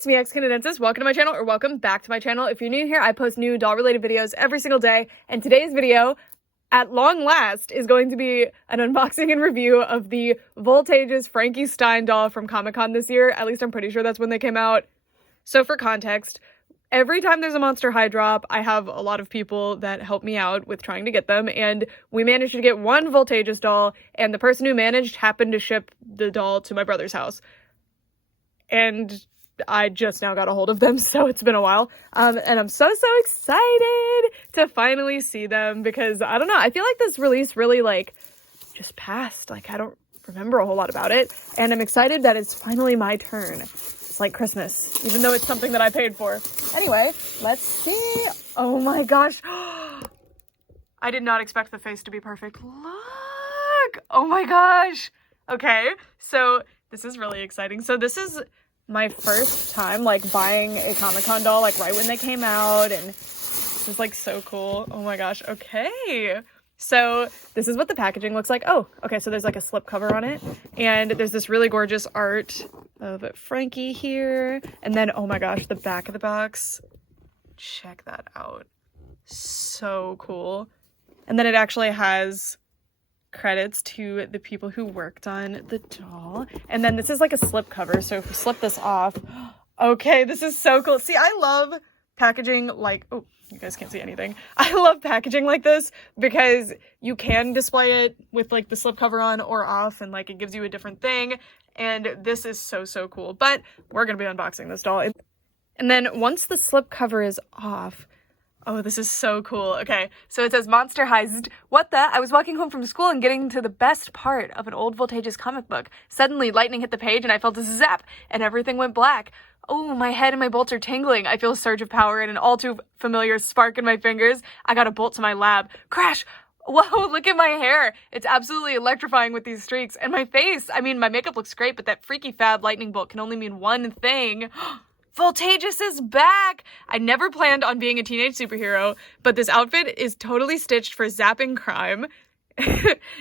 it's me, X-Canadiensis. Welcome to my channel, or welcome back to my channel. If you're new here, I post new doll-related videos every single day, and today's video, at long last, is going to be an unboxing and review of the VOLTAGEOUS Frankie Stein doll from Comic-Con this year. At least I'm pretty sure that's when they came out. So for context, every time there's a Monster High drop, I have a lot of people that help me out with trying to get them, and we managed to get one VOLTAGEOUS doll, and the person who managed happened to ship the doll to my brother's house. And I just now got a hold of them, so it's been a while. And I'm so excited to finally see them because, I don't know, I feel like this release really, just passed. I don't remember a whole lot about it. And I'm excited that it's finally my turn. It's like Christmas, even though it's something that I paid for. Anyway, let's see. Oh my gosh. I did not expect the face to be perfect. Look! Oh my gosh! Okay, so this is really exciting. So this is my first time buying a Comic-Con doll right when they came out, and this is so cool. Oh my gosh. Okay, so this is what the packaging looks like. Oh, okay, so there's a slip cover on it, and there's this really gorgeous art of Frankie here, and then oh my gosh, the back of the box, check that out, so cool. And then it actually has credits to the people who worked on the doll. And then this is a slip cover, so if we slip this off, okay, this is so cool. See, I love packaging oh, you guys can't see anything. I love packaging like this because you can display it with the slip cover on or off, and it gives you a different thing, and this is so cool. But we're gonna be unboxing this doll. And then once the slip cover is off, oh, this is so cool. Okay, so it says Monster High. What the? I was walking home from school and getting to the best part of an old VOLTAGEOUS comic book. Suddenly, lightning hit the page and I felt a zap, and everything went black. Oh, my head and my bolts are tingling. I feel a surge of power and an all too familiar spark in my fingers. I got a bolt to my lab. Crash! Whoa, look at my hair. It's absolutely electrifying with these streaks. And my face. I mean, my makeup looks great, but that freaky fab lightning bolt can only mean one thing. VOLTAGEOUS is back! I never planned on being a teenage superhero, but this outfit is totally stitched for zapping crime.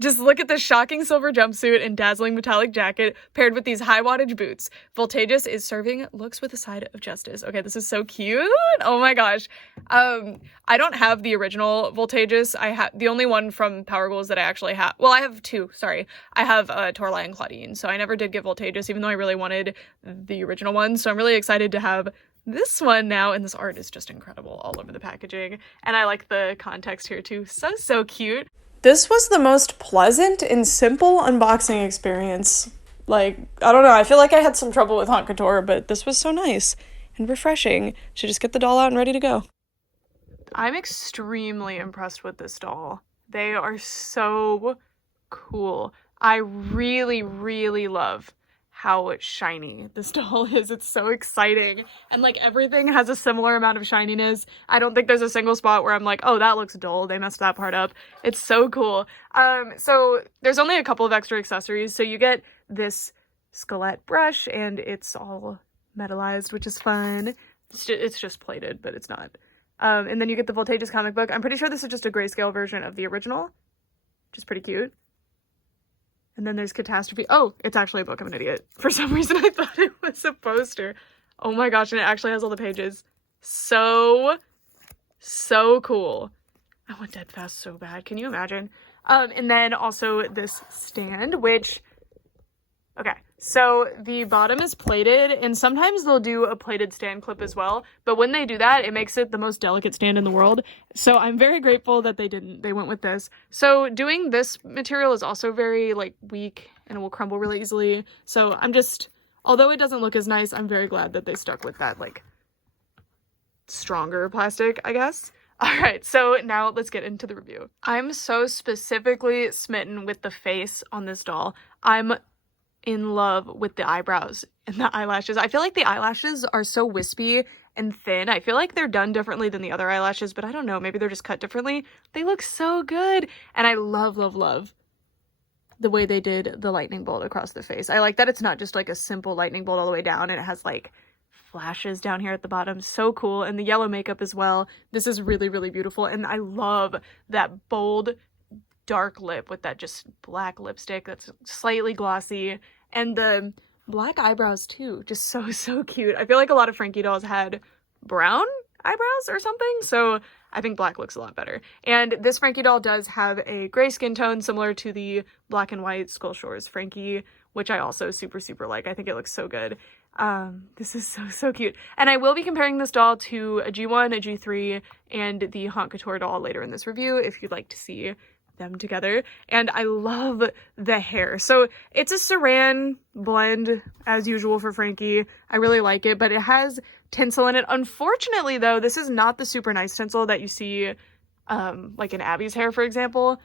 Just look at this shocking silver jumpsuit and dazzling metallic jacket paired with these high wattage boots. VOLTAGEOUS is serving looks with a side of justice. Okay, this is so cute. Oh my gosh. I don't have the original VOLTAGEOUS. I have the only one from Power Ghouls that I actually have. Well, I have two, sorry. I have Torlai and Claudine, so I never did get VOLTAGEOUS, even though I really wanted the original one. So I'm really excited to have this one now, and this art is just incredible all over the packaging. And I like the context here too. So cute. This was the most pleasant and simple unboxing experience. I don't know, I feel like I had some trouble with Haute Couture, but this was so nice and refreshing to just get the doll out and ready to go. I'm extremely impressed with this doll. They are so cool. I really love how shiny this doll is. It's so exciting, and everything has a similar amount of shininess. I don't think there's a single spot where I'm oh, that looks dull, they messed that part up. It's so cool. So there's only a couple of extra accessories. So you get this Skullet brush, and it's all metallized, which is fun. It's just plated, but it's not. And then you get the VOLTAGEOUS comic book. I'm pretty sure this is just a grayscale version of the original, which is pretty cute. And then there's Catastrophe. Oh, it's actually a book. I'm an idiot. For some reason, I thought it was a poster. Oh my gosh, and it actually has all the pages. So cool. I want Dead Fast so bad. Can you imagine? And then also this stand, which... Okay, so the bottom is plated, and sometimes they'll do a plated stand clip as well, but when they do that, it makes it the most delicate stand in the world, so I'm very grateful that they didn't. They went with this. So doing this material is also very, weak, and it will crumble really easily, so I'm just, although it doesn't look as nice, I'm very glad that they stuck with that, stronger plastic, I guess. Alright, so now let's get into the review. I'm so specifically smitten with the face on this doll. I'm in love with the eyebrows and the eyelashes. I feel like the eyelashes are so wispy and thin. I feel like they're done differently than the other eyelashes, but I don't know, maybe they're just cut differently. They look so good, and I love the way they did the lightning bolt across the face. I like that it's not just a simple lightning bolt all the way down, and it has flashes down here at the bottom. So cool. And the yellow makeup as well. This is really beautiful, and I love that bold dark lip with that just black lipstick that's slightly glossy, and the black eyebrows too. Just so cute. I feel like a lot of Frankie dolls had brown eyebrows or something, so I think black looks a lot better. And this Frankie doll does have a gray skin tone similar to the black and white Skull Shores Frankie, which I also super like. I think it looks so good. This is so cute. And I will be comparing this doll to a G1, a G3, and the Haunt Couture doll later in this review if you'd like to see them together. And I love the hair. So it's a saran blend as usual for Frankie. I really like it, but it has tinsel in it. Unfortunately though, this is not the super nice tinsel that you see like in Abby's hair, for example.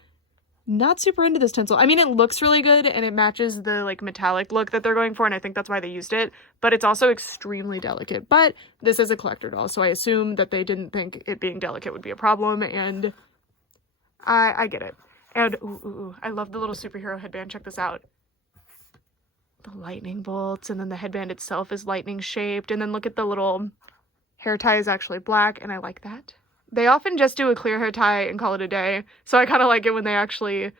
Not super into this tinsel. I mean, it looks really good and it matches the like metallic look that they're going for, and I think that's why they used it, but it's also extremely delicate. But this is a collector doll, so I assume that they didn't think it being delicate would be a problem, and I get it. And ooh, I love the little superhero headband. Check this out. The lightning bolts, and then the headband itself is lightning shaped, and then look at the little hair tie is actually black, and I like that. They often just do a clear hair tie and call it a day, so I kind of like it when they actually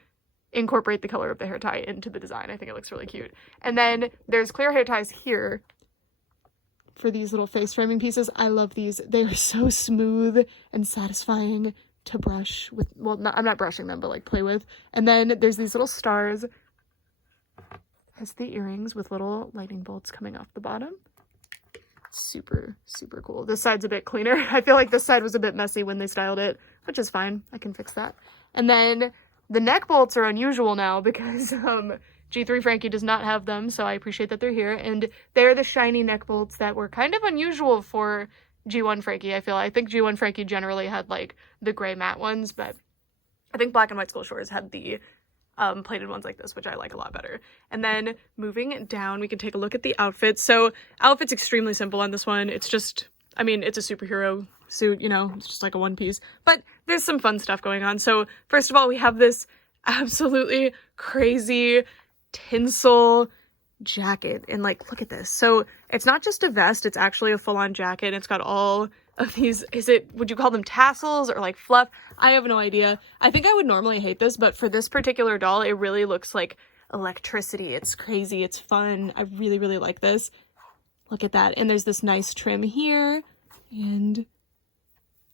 incorporate the color of the hair tie into the design. I think it looks really cute. And then there's clear hair ties here for these little face framing pieces. I love these. They are so smooth and satisfying to brush with. Well, I'm not brushing them, but like play with. And then there's these little stars. Has the earrings with little lightning bolts coming off the bottom. Super cool. This side's a bit cleaner. I feel like this side was a bit messy when they styled it, which is fine. I can fix that. And then the neck bolts are unusual now because G3 Frankie does not have them, so I appreciate that they're here. And they're the shiny neck bolts that were kind of unusual for G1 Frankie, I feel. I think G1 Frankie generally had like the gray matte ones, but I think Black and White Skull Shores had the plated ones like this, which I like a lot better. And then moving down, we can take a look at the outfits. So outfit's extremely simple on this one. It's just, I mean, it's a superhero suit, you know, it's just like a one piece, but there's some fun stuff going on. So first of all, we have this absolutely crazy tinsel jacket, and like, look at this. So it's not just a vest, it's actually a full-on jacket. It's got all of these, would you call them tassels or like fluff? I have no idea. I think I would normally hate this, but for this particular doll, it really looks like electricity. It's crazy. It's fun. I really like this. Look at that. And there's this nice trim here, and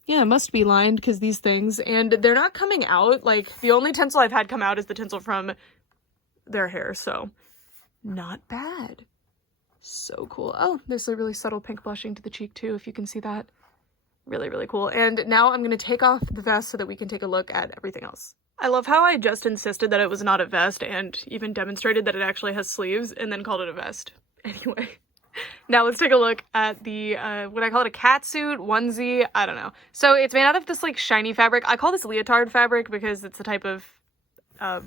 yeah, it must be lined because these things, and they're not coming out. Like, the only tinsel I've had come out is the tinsel from their hair, so not bad. So cool. Oh, there's a really subtle pink blushing to the cheek too, if you can see that. Really cool. And now I'm going to take off the vest so that we can take a look at everything else. I love how I just insisted that it was not a vest and even demonstrated that it actually has sleeves and then called it a vest. Anyway, now let's take a look at the, what I call it, a cat suit, onesie, I don't know. So it's made out of this like shiny fabric. I call this leotard fabric because it's the type of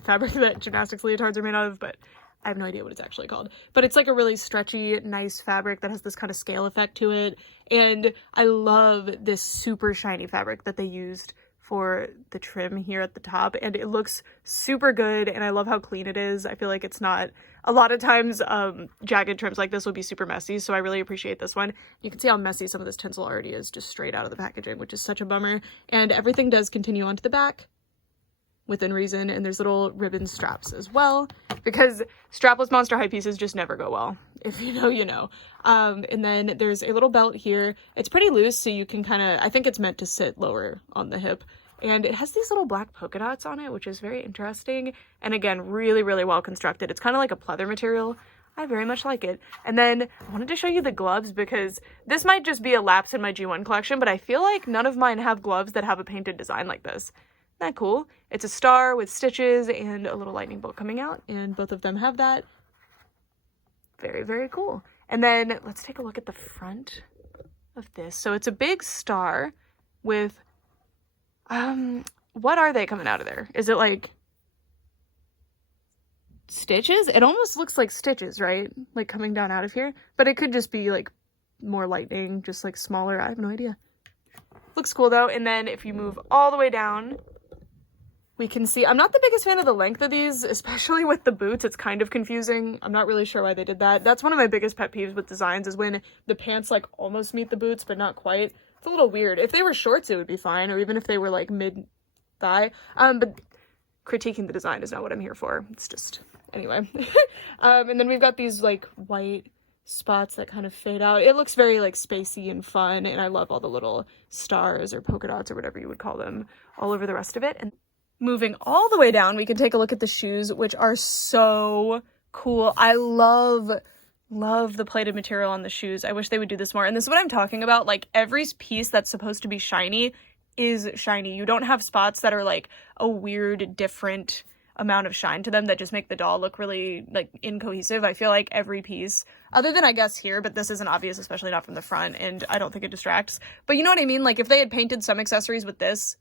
fabric that gymnastics leotards are made out of, but I have no idea what it's actually called. But it's like a really stretchy, nice fabric that has this kind of scale effect to it. And I love this super shiny fabric that they used for the trim here at the top. And it looks super good, and I love how clean it is. I feel like it's not, a lot of times jagged trims like this will be super messy, so I really appreciate this one. You can see how messy some of this tinsel already is just straight out of the packaging, which is such a bummer. And everything does continue onto the back within reason, and there's little ribbon straps as well, because strapless Monster High pieces just never go well. If you know, you know. And then there's a little belt here. It's pretty loose, so you can kind of, I think it's meant to sit lower on the hip. And it has these little black polka dots on it, which is very interesting. And again, really well constructed. It's kind of like a pleather material. I very much like it. And then I wanted to show you the gloves, because this might just be a lapse in my G1 collection, but I feel like none of mine have gloves that have a painted design like this. Isn't that cool? It's a star with stitches and a little lightning bolt coming out, and both of them have that. Very cool. And then let's take a look at the front of this. So it's a big star with, what are they coming out of there? Is it like stitches? It almost looks like stitches, right? Like coming down out of here, but it could just be like more lightning, just like smaller. I have no idea. Looks cool though. And then if you move all the way down, we can see, I'm not the biggest fan of the length of these, especially with the boots. It's kind of confusing. I'm not really sure why they did that. That's one of my biggest pet peeves with designs, is when the pants like almost meet the boots, but not quite. It's a little weird. If they were shorts, it would be fine, or even if they were like mid-thigh. But critiquing the design is not what I'm here for. It's just Anyway. And then we've got these like white spots that kind of fade out. It looks very like spacey and fun, and I love all the little stars or polka dots or whatever you would call them all over the rest of it. And moving all the way down, we can take a look at the shoes, which are so cool. I love the plated material on the shoes. I wish they would do this more. And this is what I'm talking about. Like, every piece that's supposed to be shiny is shiny. You don't have spots that are like a weird, different amount of shine to them that just make the doll look really like incohesive. I feel like every piece, other than I guess here, but this isn't obvious, especially not from the front, and I don't think it distracts. But you know what I mean? Like, if they had painted some accessories with this,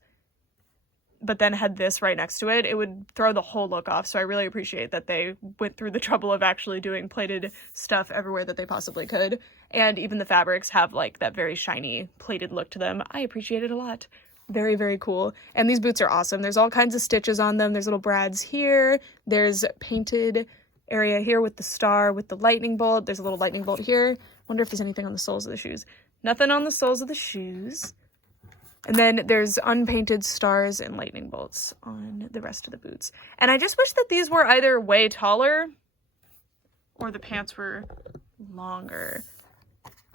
but then had this right next to it, it would throw the whole look off. So I really appreciate that they went through the trouble of actually doing plated stuff everywhere that they possibly could. And even the fabrics have like that very shiny plated look to them. I appreciate it a lot. Very, very cool. And these boots are awesome. There's all kinds of stitches on them. There's little brads here. There's painted area here with the star, with the lightning bolt. There's a little lightning bolt here. Wonder if there's anything on the soles of the shoes. Nothing on the soles of the shoes. And then there's unpainted stars and lightning bolts on the rest of the boots. And I just wish that these were either way taller or the pants were longer.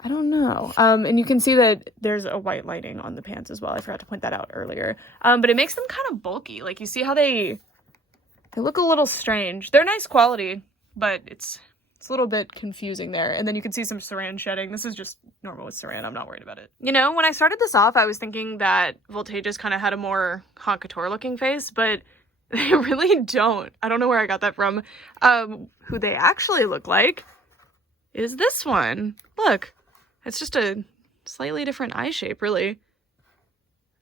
I don't know. And you can see that there's a white lining on the pants as well. I forgot to point that out earlier. But it makes them kind of bulky. Like, you see how they look a little strange. They're nice quality, but it's a little bit confusing there. And then you can see some saran shedding. This is just normal with saran. I'm not worried about it. You know, when I started this off, I was thinking that Voltageous kind of had a more haute couture looking face, but they really don't. I don't know where I got that from. Who they actually look like is this one. Look. It's just a slightly different eye shape, really.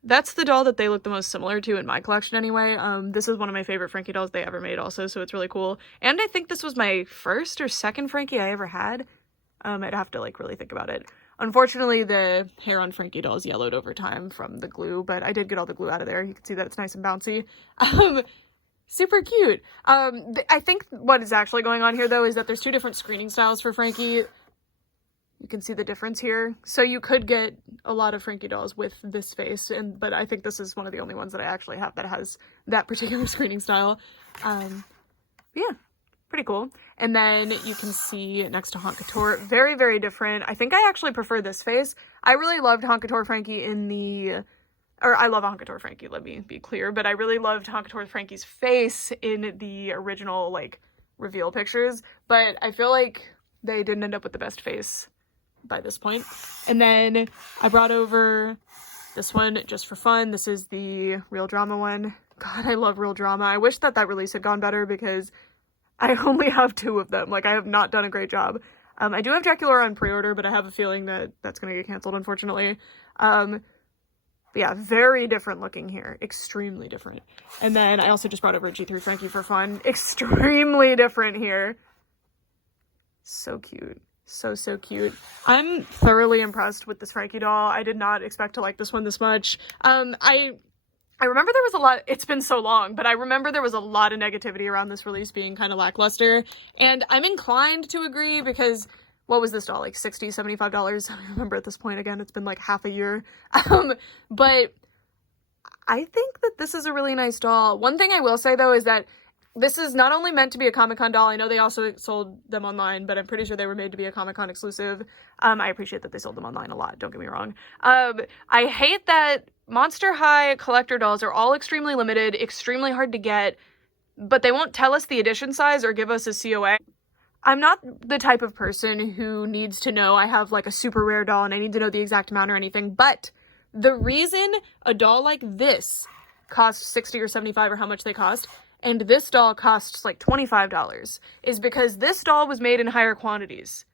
That's the doll that they look the most similar to in my collection anyway. This is one of my favorite Frankie dolls they ever made also, so it's really cool. And I think this was my first or second Frankie I ever had. I'd have to like really think about it. Unfortunately, the hair on Frankie dolls yellowed over time from the glue, but I did get all the glue out of there. You can see that it's nice and bouncy. Super cute. I think what is actually going on here, though, is that there's two different screening styles for Frankie. You can see the difference here. So you could get a lot of Frankie dolls with this face, but I think this is one of the only ones that I actually have that has that particular screening style. Yeah, pretty cool. And then you can see next to Haute Couture, very, very different. I think I actually prefer this face. I really loved Haute Couture Frankie I love Haute Couture Frankie, let me be clear, but I really loved Haute Couture Frankie's face in the original, like, reveal pictures, but I feel like they didn't end up with the best face by this point. And then I brought over this one just for fun. This is the Real Drama one. God, I love Real Drama. I wish that release had gone better because I only have two of them. Like, I have not done a great job. I do have Dracula on pre-order, but I have a feeling that that's going to get canceled, unfortunately. But yeah, very different looking here. Extremely different. And then I also just brought over a G3 Frankie for fun. Extremely different here. So cute. So cute. I'm thoroughly impressed with this Frankie doll. I did not expect to like this one this much. I remember there was a lot, it's been so long, but I remember there was a lot of negativity around this release being kind of lackluster, and I'm inclined to agree because what was this doll, like $60, $75? I remember at this point, again, it's been like half a year. But I think that this is a really nice doll. One thing I will say, though, is that this is not only meant to be a Comic-Con doll. I know they also sold them online, but I'm pretty sure they were made to be a Comic-Con exclusive. I appreciate that they sold them online a lot, don't get me wrong. I hate that Monster High collector dolls are all extremely limited, extremely hard to get, but they won't tell us the edition size or give us a COA. I'm not the type of person who needs to know I have like a super rare doll and I need to know the exact amount or anything, but the reason a doll like this costs $60 or $75 or how much they cost, and this doll costs like $25, is because this doll was made in higher quantities.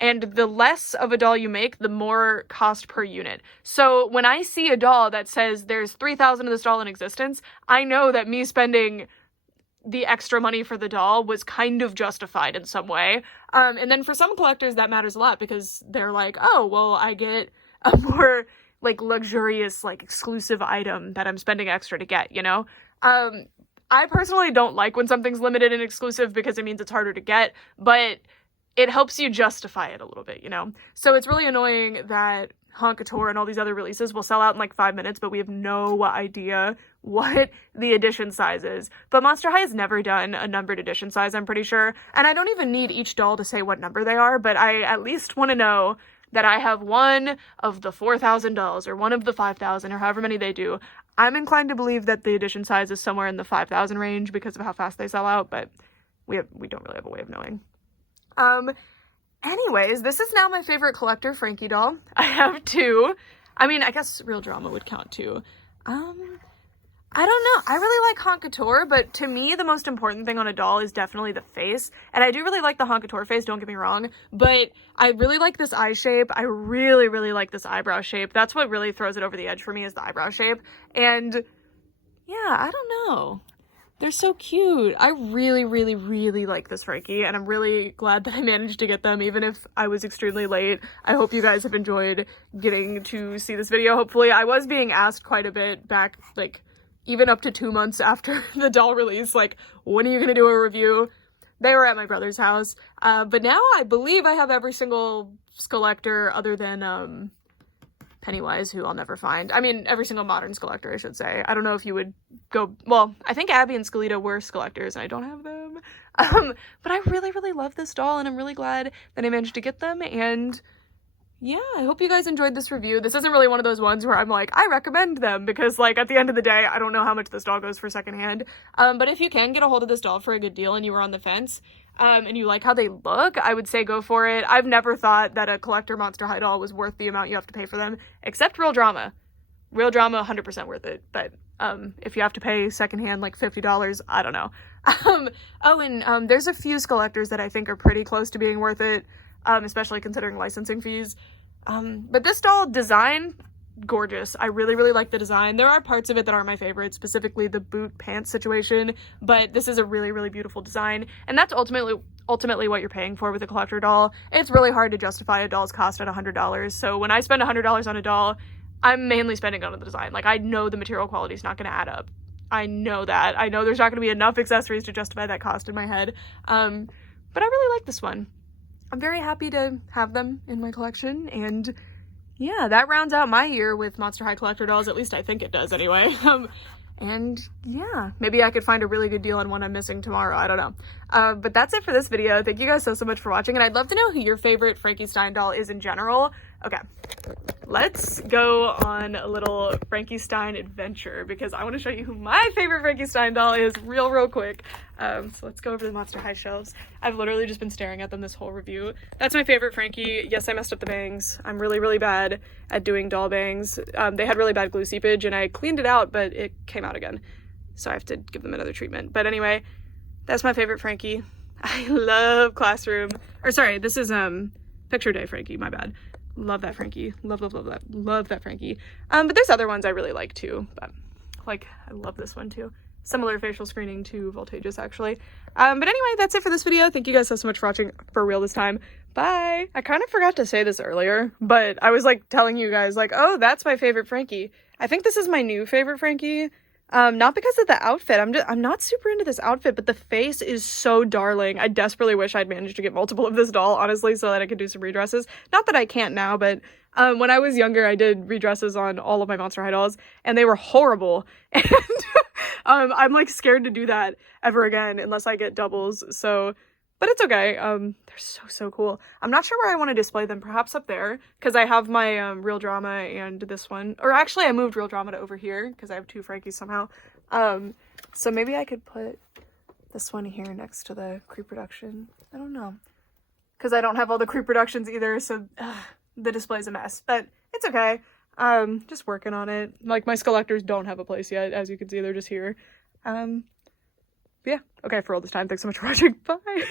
And the less of a doll you make, the more cost per unit. So when I see a doll that says there's 3,000 of this doll in existence, I know that me spending the extra money for the doll was kind of justified in some way. And then for some collectors, that matters a lot because they're like, oh, well, I get a more like luxurious, like exclusive item that I'm spending extra to get, you know? I personally don't like when something's limited and exclusive because it means it's harder to get, but it helps you justify it a little bit, you know? So it's really annoying that Haute Couture and all these other releases will sell out in like 5 minutes, but we have no idea what the edition size is. But Monster High has never done a numbered edition size, I'm pretty sure. And I don't even need each doll to say what number they are, but I at least want to know that I have one of the 4,000 dolls or one of the 5,000 or however many they do. I'm inclined to believe that the edition size is somewhere in the 5,000 range because of how fast they sell out, but we don't really have a way of knowing. Anyways, this is now my favorite collector Frankie doll. I have two. I mean, I guess Real Drama would count too. I don't know. I really like Haute Couture, but to me, the most important thing on a doll is definitely the face. And I do really like the Haute Couture face, don't get me wrong, but I really like this eye shape. I really, really like this eyebrow shape. That's what really throws it over the edge for me, is the eyebrow shape. And yeah, I don't know. They're so cute. I really, really, really like this Frankie, and I'm really glad that I managed to get them, even if I was extremely late. I hope you guys have enjoyed getting to see this video, hopefully. I was being asked quite a bit back, like, even up to 2 months after the doll release, like, when are you gonna do a review? They were at my brother's house. But now I believe I have every single Skullector other than, Pennywise, who I'll never find. I mean, every single modern Skullector, I should say. I don't know if you would go... Well, I think Abby and Skelita were Skullectors, and I don't have them. But I really, really love this doll, and I'm really glad that I managed to get them, and... yeah, I hope you guys enjoyed this review. This isn't really one of those ones where I'm like, I recommend them, because, like, at the end of the day, I don't know how much this doll goes for secondhand. But if you can get a hold of this doll for a good deal and you were on the fence, and you like how they look, I would say go for it. I've never thought that a collector Monster High doll was worth the amount you have to pay for them, except Real Drama. Real Drama, 100% worth it, but if you have to pay secondhand, like $50, I don't know. There's a few Skullectors that I think are pretty close to being worth it, especially considering licensing fees. But this doll design, gorgeous. I really, really like the design. There are parts of it that aren't my favorite, specifically the boot pants situation, but this is a really, really beautiful design, and that's ultimately what you're paying for with a collector doll. It's really hard to justify a doll's cost at $100, so when I spend $100 on a doll, I'm mainly spending on the design. Like, I know the material quality is not going to add up. I know that. I know there's not going to be enough accessories to justify that cost in my head, but I really like this one. I'm very happy to have them in my collection, and yeah, that rounds out my year with Monster High collector dolls. At least I think it does anyway. And yeah, maybe I could find a really good deal on one I'm missing tomorrow. I don't know. But that's it for this video. Thank you guys so much for watching, and I'd love to know who your favorite Frankie Stein doll is in general. Okay, let's go on a little Frankie Stein adventure, because I want to show you who my favorite Frankie Stein doll is real quick. So let's go over the Monster High shelves. I've literally just been staring at them this whole review. That's my favorite Frankie. Yes, I messed up the bangs. I'm really, really bad at doing doll bangs. They had really bad glue seepage, and I cleaned it out, but it came out again. So I have to give them another treatment. But anyway, that's my favorite Frankie. I love Classroom. Or sorry, this is Picture Day Frankie, my bad. Love that Frankie. Love that Frankie. But there's other ones I really like too. But like, I love this one too. Similar facial screening to VOLTAGEOUS, actually. But anyway, that's it for this video. Thank you guys so much for watching for real this time. Bye! I kind of forgot to say this earlier, but I was like telling you guys like, oh, that's my favorite Frankie. I think this is my new favorite Frankie. Not because of the outfit. I'm not super into this outfit, but the face is so darling. I desperately wish I'd managed to get multiple of this doll, honestly, so that I could do some redresses. Not that I can't now, but when I was younger, I did redresses on all of my Monster High dolls, and they were horrible. And I'm like scared to do that ever again unless I get doubles. So, but it's okay. They're so cool. I'm not sure where I want to display them. Perhaps up there, because I have my Real Drama and this one. Or actually, I moved Real Drama to over here because I have two Frankies somehow. So maybe I could put this one here next to the Creep Production. I don't know, because I don't have all the Creep Productions either. So the display's a mess, but it's okay. Just working on it. Like, my Skullectors don't have a place yet, as you can see. They're just here. Yeah, okay, for all this time, thanks so much for watching. Bye!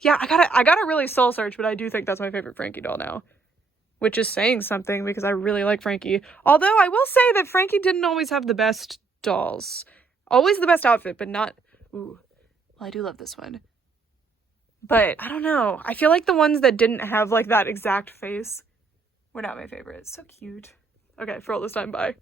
Yeah, I gotta really soul search, but I do think that's my favorite Frankie doll now. Which is saying something, because I really like Frankie. Although, I will say that Frankie didn't always have the best dolls. Always the best outfit, but not... Ooh, well, I do love this one. But, I don't know. I feel like the ones that didn't have, like, that exact face were not my favorite. So cute. Okay, for all this time, bye.